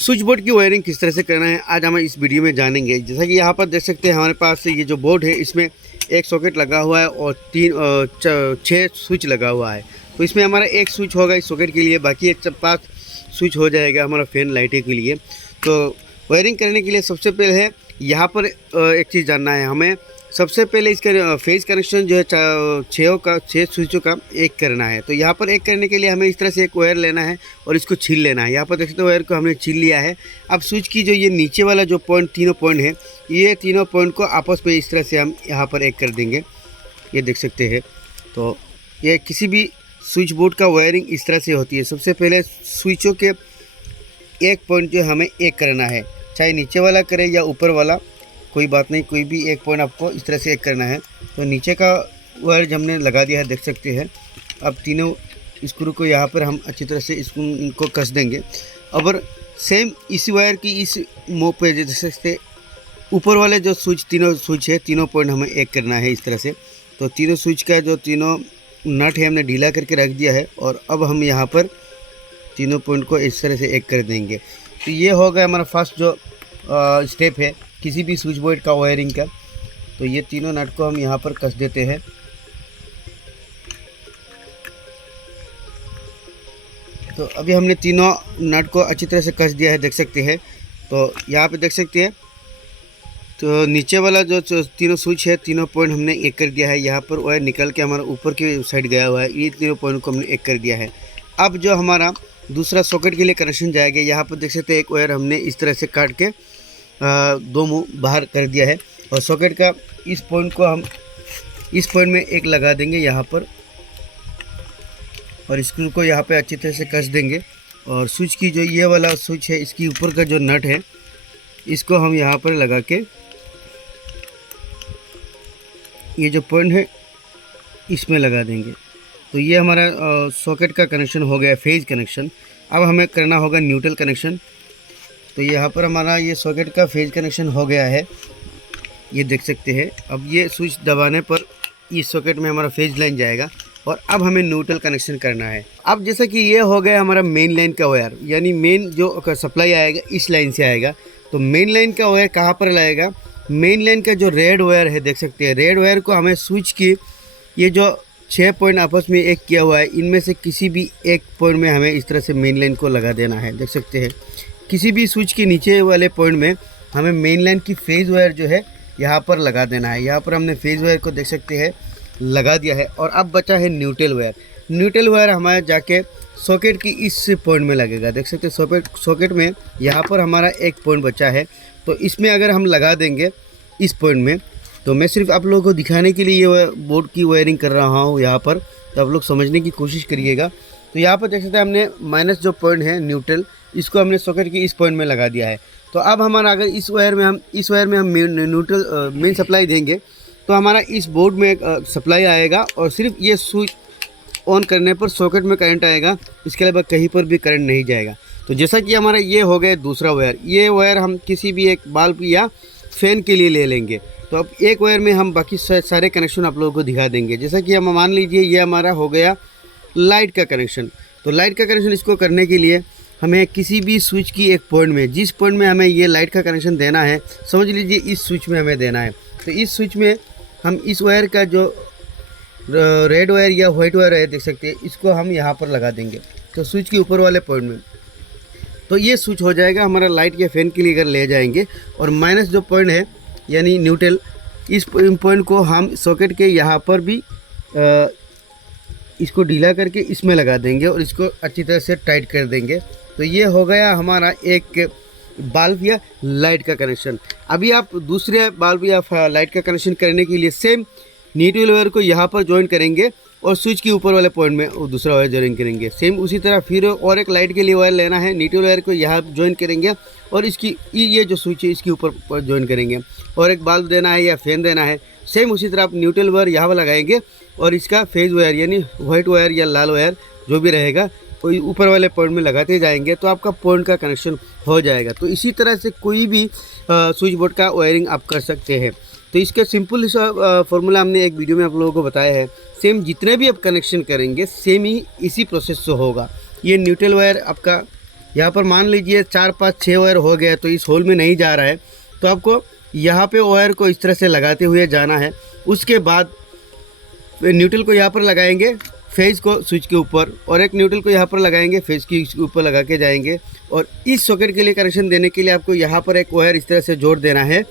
Switch board की wiring किस तरह से करना है आज हम इस वीडियो में जानेंगे। जैसा कि यहाँ पर देख सकते हैं हमारे पास ये जो बोर्ड है इसमें एक सॉकेट लगा हुआ है और 6 स्विच लगा हुआ है। तो इसमें हमारा एक स्विच होगा इस सॉकेट के लिए, बाकी 5 स्विच हो जाएगा हमारा फैन लाइटें के लिए। तो वायरिंग करने के लिए सबसे पहले है यहाँ पर एक चीज़ जानना है हमें। सबसे पहले इसका फेज कनेक्शन जो है 6 स्विचों का एक करना है। तो यहाँ पर एक करने के लिए हमें इस तरह से एक वायर लेना है और इसको छील लेना है। यहाँ पर देख सकते हो वायर को हमने छील लिया है। अब स्विच की जो ये नीचे वाला जो तीनों पॉइंट है, ये तीनों पॉइंट को आपस में इस तरह से हम यहाँ पर एक कर देंगे। ये देख सकते हैं। तो ये किसी भी स्विच बोर्ड का वायरिंग इस तरह से होती है। सबसे पहले स्विचों के एक पॉइंट जो हमें एक करना है, चाहे नीचे वाला करे या ऊपर वाला, कोई बात नहीं, कोई भी एक पॉइंट आपको इस तरह से एक करना है। तो नीचे का वायर हमने लगा दिया है, देख सकते हैं। अब तीनों स्क्रू को यहाँ पर हम अच्छी तरह से इनको कस देंगे। और सेम इसी वायर की इस मुँह पे देख सकते ऊपर वाले जो तीनों स्विच है, तीनों पॉइंट हमें एक करना है इस तरह से। तो तीनों स्विच का जो तीनों नट है हमने ढीला करके रख दिया है और अब हम यहाँ पर तीनों पॉइंट को इस तरह से एक कर देंगे। तो ये हो गया हमारा फर्स्ट जो स्टेप है किसी भी स्विच बोर्ड का वायरिंग का। तो ये तीनों नट को हम यहाँ पर कस देते हैं। तो अभी हमने तीनों नट को अच्छी तरह से कस दिया है, देख सकते हैं। तो यहाँ पे देख सकते हैं। तो नीचे वाला जो तीनों स्विच है, तीनों पॉइंट हमने एक कर दिया है। यहाँ पर वायर निकल के हमारा ऊपर की साइड गया हुआ है, ये तीनों पॉइंट को हमने एक कर दिया है। अब जो हमारा दूसरा सॉकेट के लिए कनेक्शन जाएगा, यहाँ पर देख सकते हैं एक वायर हमने इस तरह से काट के दो मुंह बाहर कर दिया है और सॉकेट का इस पॉइंट को हम इस पॉइंट में एक लगा देंगे यहाँ पर और स्क्रू को यहाँ पे अच्छी तरह से कस देंगे। और स्विच की जो ये वाला स्विच है, इसकी ऊपर का जो नट है, इसको हम यहाँ पर लगा के ये जो पॉइंट है इसमें लगा देंगे। तो ये हमारा सॉकेट का कनेक्शन हो गया, फेज कनेक्शन। अब हमें करना होगा न्यूट्रल कनेक्शन। तो यहाँ पर हमारा ये सॉकेट का फेज कनेक्शन हो गया है, ये देख सकते हैं। अब ये स्विच दबाने पर इस सॉकेट में हमारा फेज लाइन जाएगा और अब हमें न्यूट्रल कनेक्शन करना है। अब जैसा कि ये हो गया हमारा मेन लाइन का वायर, यानी मेन जो सप्लाई आएगा इस लाइन से आएगा। तो मेन लाइन का वायर कहाँ पर लाएगा? मेन लाइन का जो रेड वायर है, देख सकते हैं, रेड वायर को हमें स्विच की ये जो 6 पॉइंट आपस में एक किया हुआ है, इनमें से किसी भी एक पॉइंट में हमें इस तरह से मेन लाइन को लगा देना है, देख सकते हैं। किसी भी स्विच के नीचे वाले पॉइंट में हमें मेन लाइन की फेज वायर जो है यहाँ पर लगा देना है। यहाँ पर हमने फेज वायर को देख सकते हैं लगा दिया है। और अब बचा है न्यूट्रल वायर। न्यूट्रल वायर हमारे जाके सॉकेट की इस पॉइंट में लगेगा, देख सकते हैं। सॉकेट में यहाँ पर हमारा एक पॉइंट बचा है, तो इसमें अगर हम लगा देंगे इस पॉइंट में, तो मैं सिर्फ आप लोगों को दिखाने के लिए ये बोर्ड की वायरिंग कर रहा हूँ यहाँ पर, तो आप लोग समझने की कोशिश करिएगा। तो यहाँ पर देख सकते हैं हमने माइनस जो पॉइंट है न्यूट्रल, इसको हमने सॉकेट की इस पॉइंट में लगा दिया है। तो अब हमारा अगर इस वायर में हम न्यूट्रल मेन सप्लाई देंगे तो हमारा इस बोर्ड में सप्लाई आएगा और सिर्फ ये स्विच ऑन करने पर सॉकेट में करंट आएगा, इसके अलावा कहीं पर भी करंट नहीं जाएगा। तो जैसा कि हमारा ये हो गया दूसरा वायर, ये वायर हम किसी भी एक बल्ब या फैन के लिए ले लेंगे। तो अब एक वायर में हम बाकी सारे कनेक्शन आप लोगों को दिखा देंगे। जैसा कि हम मान लीजिए ये हमारा हो गया लाइट का कनेक्शन। तो लाइट का कनेक्शन इसको करने के लिए हमें किसी भी स्विच की एक पॉइंट में, जिस पॉइंट में हमें ये लाइट का कनेक्शन देना है, समझ लीजिए इस स्विच में हमें देना है। तो इस स्विच में हम इस वायर का जो रेड वायर या वाइट वायर है, देख सकते हैं, इसको हम यहाँ पर लगा देंगे तो स्विच के ऊपर वाले पॉइंट में। तो ये स्विच हो जाएगा हमारा लाइट या फैन के लिए अगर ले जाएंगे। और माइनस जो पॉइंट है यानी न्यूट्रल, इस पॉइंट को हम सॉकेट के यहाँ पर भी इसको ढीला करके इसमें लगा देंगे और इसको अच्छी तरह से टाइट कर देंगे। तो ये हो गया हमारा एक बल्ब या लाइट का कनेक्शन। अभी आप दूसरे बल्ब या लाइट का कनेक्शन करने के लिए सेम न्यूट्रल वायर को यहाँ पर ज्वाइन करेंगे और स्विच के ऊपर वाले पॉइंट में वो दूसरा वायर ज्वाइन करेंगे। सेम उसी तरह फिर और एक लाइट के लिए वायर लेना है, न्यूट्रल वायर को यहाँ ज्वाइन करेंगे और इसकी ये जो स्विच है इसके ऊपर ज्वाइन करेंगे। और एक बल्ब देना है या फैन देना है, सेम उसी तरह आप न्यूट्रल वायर यहाँ पर लगाएंगे और इसका फेज वायर यानी वाइट वायर या लाल वायर जो भी रहेगा कोई ऊपर वाले पॉइंट में लगाते जाएंगे तो आपका पॉइंट का कनेक्शन हो जाएगा। तो इसी तरह से कोई भी स्विच बोर्ड का वायरिंग आप कर सकते हैं। तो इसका सिंपल फॉर्मूला हमने एक वीडियो में आप लोगों को बताया है। सेम जितने भी आप कनेक्शन करेंगे सेम ही इसी प्रोसेस से होगा। ये न्यूट्रल वायर आपका यहाँ पर मान लीजिए 4 5 6 वायर हो गया तो इस होल में नहीं जा रहा है, तो आपको यहाँ पे वायर को इस तरह से लगाते हुए जाना है। उसके बाद न्यूट्रल को यहाँ पर लगाएंगे फेज को स्विच के ऊपर, और एक न्यूट्रल को यहाँ पर लगाएंगे फेज के ऊपर लगा के जाएंगे। और इस सॉकेट के लिए कनेक्शन देने के लिए आपको यहाँ पर एक वायर इस तरह से जोड़ देना है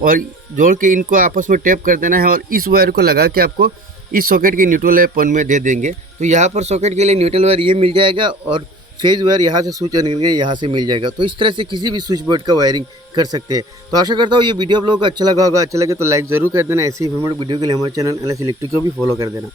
और जोड़ के इनको आपस में टेप कर देना है, और इस वायर को लगा के आपको इस सॉकेट के न्यूट्रल पॉइंट में दे देंगे। तो यहाँ पर सॉकेट के लिए न्यूट्रल वायर ये मिल जाएगा और फेज वायर यहाँ से स्विच यहाँ से मिल जाएगा। तो इस तरह से किसी भी स्विच बोर्ड का वायरिंग कर सकते हैं। तो आशा करता हूँ ये वीडियो आप लोगों को अच्छा लगा होगा। अच्छा लगे तो लाइक ज़रूर कर देना। ऐसी इंफॉर्मेटिव वीडियो के लिए हमारे चैनल LS इलेक्ट्रिक को भी फॉलो कर देना।